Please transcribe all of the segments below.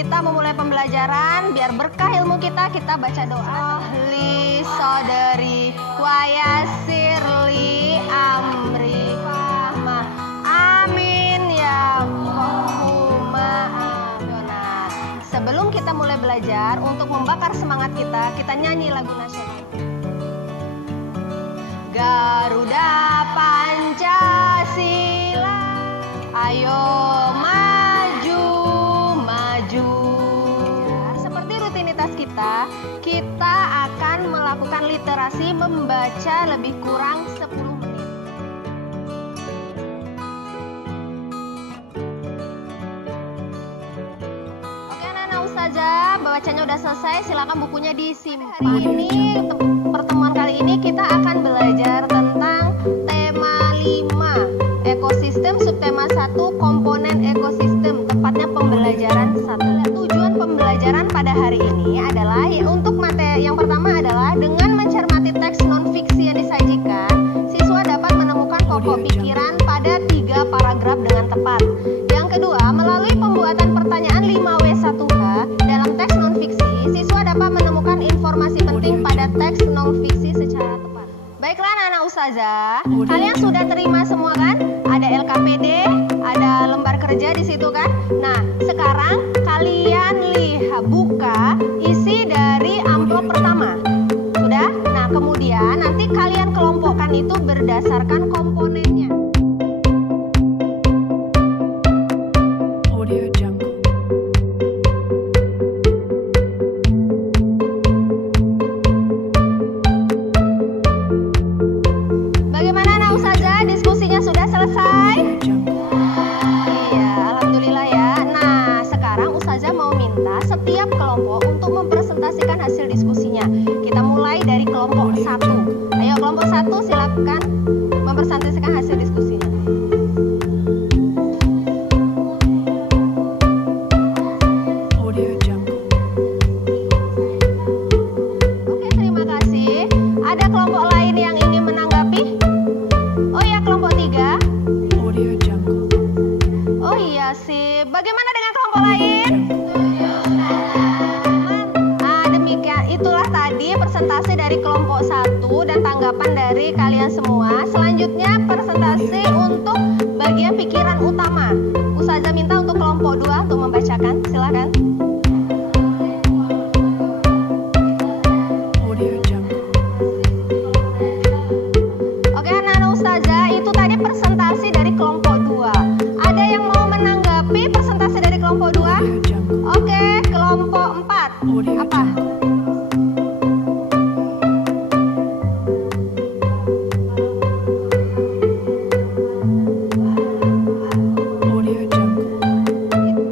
kita memulai pembelajaran, biar berkah ilmu kita baca doa. Li soderi wa yassir li amri fahma. Amin ya Allahumma amin. Sebelum kita mulai belajar, untuk membakar semangat kita nyanyi lagu nasional. Garuda Pancasila, ayo maju, maju. Seperti rutinitas kita akan melakukan literasi membaca lebih kurang 10 menit. Oke anak-anak ustazah, bacanya udah selesai, silakan bukunya disimpan. Ini pertemuan kali ini kita akan belajar tentang tema 5, ekosistem, subtema 1, komponen ekosistem, tepatnya pembelajaran 1. Tujuan pembelajaran pada hari ini adalah untuk materi yang pertama adalah dengan mencermati teks non-fiksi yang disajikan, siswa dapat menemukan pokok pikiran pada 3 paragraf dengan tepat. Yang kedua, melalui pembuatan pertanyaan 5W1H dalam teks non-fiksi, siswa dapat menemukan informasi penting pada teks non-fiksi secara tepat. Baiklah anak-anak ustazah, kalian sudah terima semua kan? Ada LKPD, ada lembar kerja di situ kan? Nah, sekarang kalian lihat, buka isi dari amplop pertama. Sudah? Nah, kemudian nanti kalian kelompokkan itu berdasarkan komponennya. Bagaimana anak ustazah, diskusinya sudah selesai? Iya, alhamdulillah ya. Nah, sekarang ustazah mau minta setiap kelompok untuk mempresentasikan hasil diskusinya. Kita mulai dari kelompok 1. Ayo kelompok 1 silakan mempresentasikan hasil diskusinya. Oke, terima kasih. Ada kelompok lain yang ingin menanggapi? Oh ya, kelompok 3. Oh iya sih. Bagaimana dengan kelompok lain? Demikian, itulah tadi presentasi dari kelompok 1 dan tanggapan dari kalian semua. Selanjutnya presentasi untuk bagian pikiran utama. Ustazah minta untuk kelompok 2 untuk membacakan. Silakan. Oke anak-anak ustazah, itu tadi presentasi dari kelompok 2. Ada yang mau menanggapi presentasi dari kelompok 2? Oke, kelompok 4. Apa?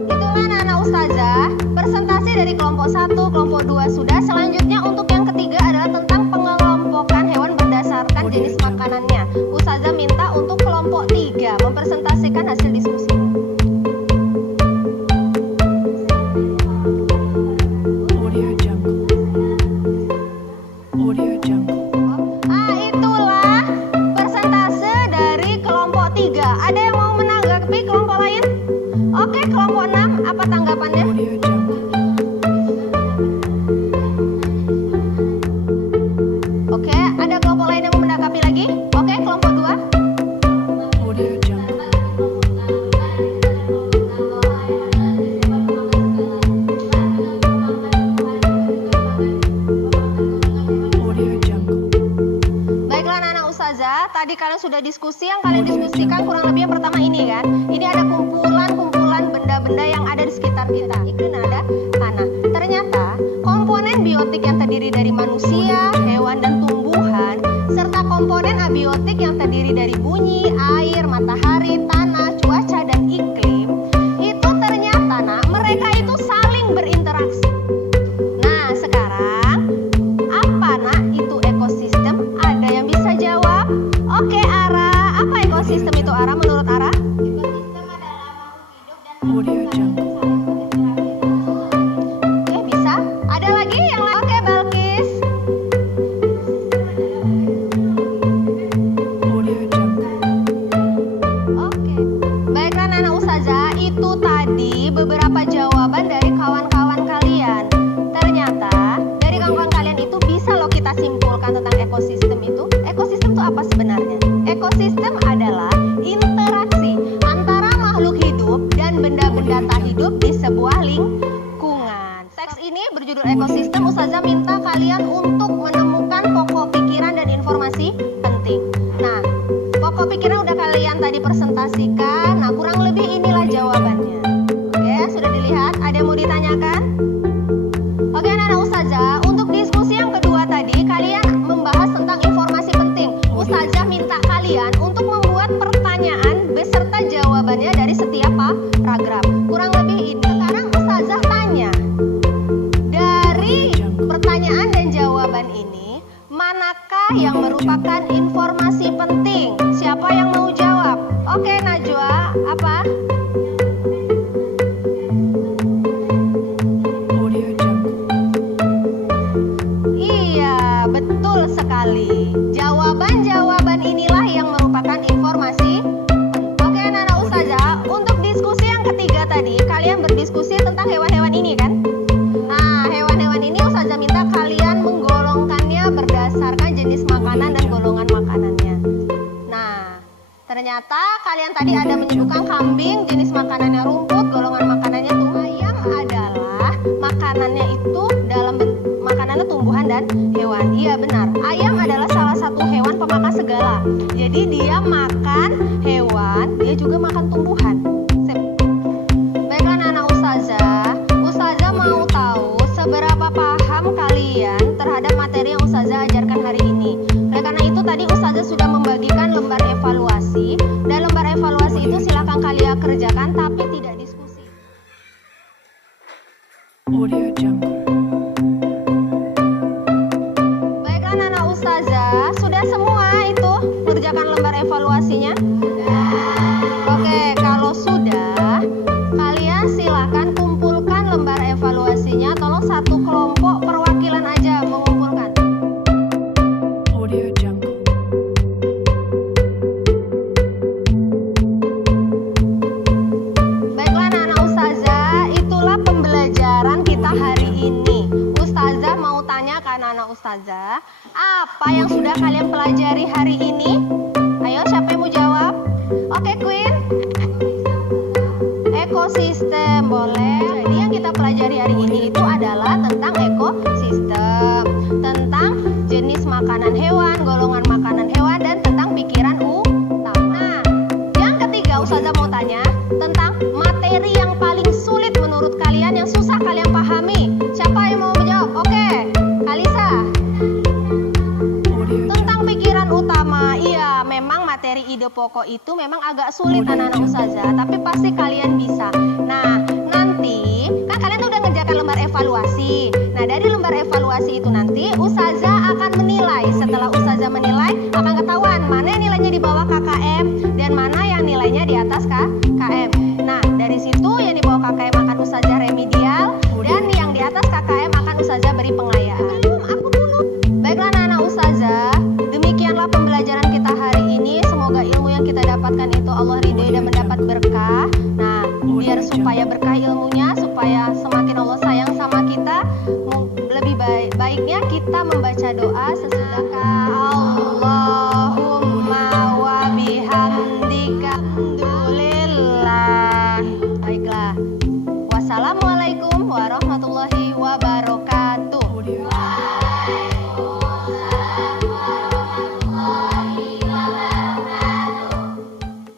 Itulah anak-anak ustazah, presentasi dari kelompok 1, kelompok 2 sudah. Selanjutnya untuk yang ketiga adalah tentang pengelompokan hewan berdasarkan jenis makanannya. Ustazah minta untuk kelompok 3 mempresentasikan hasil diskusi. Itulah persentase dari kelompok 3. Ada yang mau menanggapi kelompok lain? Oke, kelompok 6, apa tanggapannya? Oke, ada kelompok lain yang mau menanggapi lagi? Oke, kelompok 2. Baiklah anak-anak ustazah, tadi kalian sudah diskusi, yang kalian diskusikan kurang lebih yang pertama ini kan. Ini ada kumpulan-kumpulan benda-benda yang ada di sekitar kita. Iklim ada tanah. Ternyata komponen biotik yang terdiri dari manusia, hewan dan tumbuhan, serta komponen abiotik yang terdiri dari bunyi, air, matahari, tanah, cuaca dan iklim, itu ternyata mereka itu saling berinteraksi. Nah, sekarang apa itu ekosistem? Ada yang bisa jawab? Oke, Ara, apa ekosistem itu Ara menurut Ara? Ekosistem adalah makhluk hidup dan Oke, bisa? Ada lagi yang lain? Oke, Balkis. Oke. Baiklah anak ustazah, itu tadi beberapa jawaban dari kawan dan benda-benda tak hidup di sebuah lingkungan. Teks ini berjudul ekosistem. Ustazah minta kalian untuk menemukan pokok pikiran dan informasi penting. Nah, pokok pikiran udah kalian tadi presentasikan. Nah, kurang lebih inilah jawabannya. Oke, sudah dilihat? Ada yang mau ditanyakan? Oke, anak-anak ustazah, untuk diskusi yang kedua tadi kalian membahas tentang informasi penting. Ustazah minta kalian untuk membuat pertanyaan beserta jawabannya dari setiap paragraf. Kurang lebih ini. Sekarang ustazah tanya, dari pertanyaan dan jawaban ini, manakah yang merupakan informasi penting? Siapa yang mau jawab? Oke, Najwa, apa? Iya, betul sekali. Jawaban-jawaban inilah yang merupakan informasi penting. Oke, anak-anak ustazah, untuk diskusi yang ketiga tadi, kalian berdiskusi tentang hewan-hewan ini kan? Nah, hewan-hewan ini ustazah minta kalian menggolongkannya berdasarkan jenis makanan dan golongan makanannya. Nah, ternyata kalian tadi ada menyebutkan kambing, jenis makanannya rumput, golongan makanannya tumbuhan. Ayam adalah makanannya itu makanannya tumbuhan dan hewan. Iya benar, ayam adalah salah satu hewan pemakan segala. Jadi dia makan hewan, dia juga makan tumbuhan. Baiklah anak-anak ustazah, ustazah mau tahu seberapa paham kalian terhadap materi yang ustazah ajarkan hari ini. Oleh karena itu tadi ustazah sudah membagikan lembar evaluasi, dan lembar evaluasi itu silakan kalian kerjakan tapi tidak diskusi. Baiklah anak-anak ustazah, sudah semua itu kerjakan lembar evaluasinya? Oke, kalau sudah, kalian silakan kumpulkan lembar evaluasinya. Tolong satu kelompok perwakilan aja mengumpulkan. Baiklah anak-anak ustazah, itulah pembelajaran kita hari ini. Ustazah mau tanya ke anak-anak ustazah, apa yang sudah kalian pelajari hari ini? Ayo, siapa yang mau jawab? Oke, Queen. Ekosistem, boleh. Jadi yang kita pelajari hari ini itu adalah tentang ekosistem, tentang jenis makanan hewan, golongan makanan hewan, dan tentang pikiran utama. Nah, yang ketiga ustazah mau tanya tentang materi yang paling sulit menurut kalian, yang susah kalian pahami. Siapa yang mau menjawab? Oke, Kalisa. Tentang pikiran utama. Iya, memang materi ide pokok itu memang agak sulit anak-anak ustazah, tapi pasti kalian bisa. Nah, nanti kan kalian tuh udah ngerjakan lembar evaluasi. Nah, dari lembar evaluasi itu nanti ustazah akan menilai. Setelah ustazah menilai, akan ketahuan mana yang nilainya di bawah KKM dan mana yang nilainya di atas KKM. Nah, dari situ yang di bawah KKM akan ustazah remedial, dan yang di atas KKM akan ustazah beri pengayaan. Baiklah anak-anak ustazah, demikianlah pembelajaran kita hari ini. Semoga ilmu yang kita dapatkan itu Allah ridhoi dan mendapat berkah. Nah, biar supaya berkah ilmunya, supaya semakin Allah sayang sama kita, lebih baiknya kita membaca doa sesudah Allah